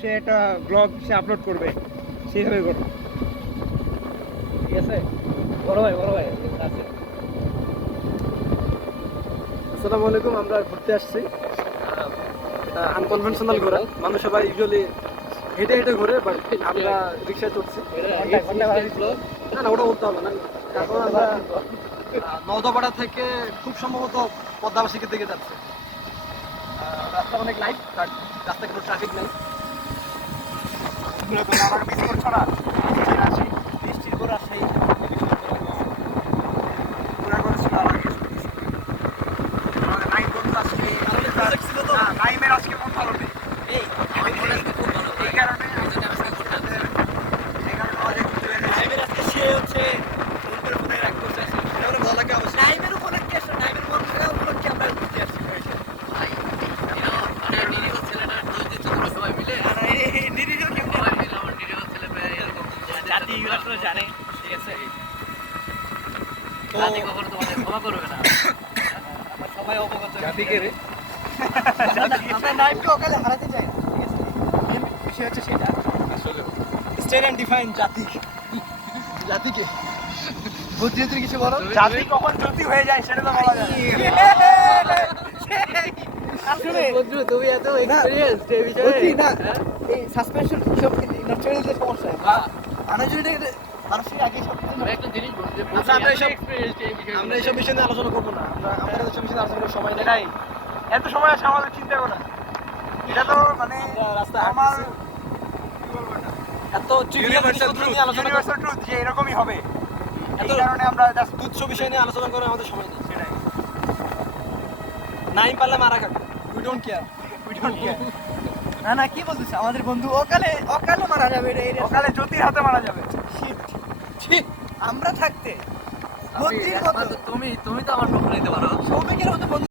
সে একটা ব্লগ সে আপলোড করবে, সেইভাবে করো, ঠিক আছে? বড় ভাই আছে। আসসালামু আলাইকুম। আমরা ঘুরতে আসছি, এটা আনকনভেনশনাল ঘোরা। মানুষ সবাই ইউজুয়ালি হেঁটে হেঁটে ঘোরে, বাট আমরা রিক্সায় চড়ছি। না না, ওটা বলতে হবে না। এখন আমরা নওদাপাড়া থেকে খুব সম্ভবত পদ্মাবাসীকে দিকে যাচ্ছে। রাস্তা অনেক লাইট, বাট রাস্তায় কোনো ট্রাফিক নেই। বৃষ্টির ঘোরা সেই ঘোরা করেছিল নাইমের আজকে মন ভালো নেই। এই কারণে নাইমের আজকে সে হচ্ছে নাইমের উপলক্ষে নাইমের মন খারাপ উপলক্ষে আমরা ঘুরতে আসছি। জানে, ঠিক আছে? ক্ষমা করবে না, আমরা সবাই অবগত। জাতিকে রে আমরা নাইমকে ওখানে হারাতে চাই না, ঠিক আছে? মেন বিষয় হচ্ছে সেটা, আসলে স্টেট অ্যান্ড ডিফাইন জাতিকে। বুদ্ধি কিছু বলো। জাতি কখন জ্যোতি হয়ে যায় সেটা তো বলা যায় না। আসলে বন্ধু তুমি এত এক্সপেরিয়েন্স এই বিষয়ে না, এই সাসপেনশন সব ন্যাচারালি সমস্যা। মানুষ যদি মানুষের আগে সব কিছু একটা জিনিস বলতে আমরা এইসব বিষয় নিয়ে আলোচনা করবো না। আমরা এইসব বিষয়ে আলোচনা করার সময় নেই। এত সময় আছে আমাদের চিন্তা করা। এটা তো মানে রাস্তা আমার কি বলবো না, এত ইউনিভার্সাল নিয়ে আলোচনা করার ট্রুথ যে এরকমই হবে, এই কারণে আমরা জাস্ট তুচ্ছ বিষয় নিয়ে আলোচনা করার আমাদের সময় নেই। সেটাই নাইম পারলে মারা খাবে, উই ডোন্ট কেয়ার। না না, কি বলছিস? আমাদের বন্ধু অকালে মারা যাবে, অকালে জ্যোতির হাতে মারা যাবে। আমরা থাকতে তুমি তো আমার পক্ষ নিতে পারো, সৌভিকের মতো বন্ধু।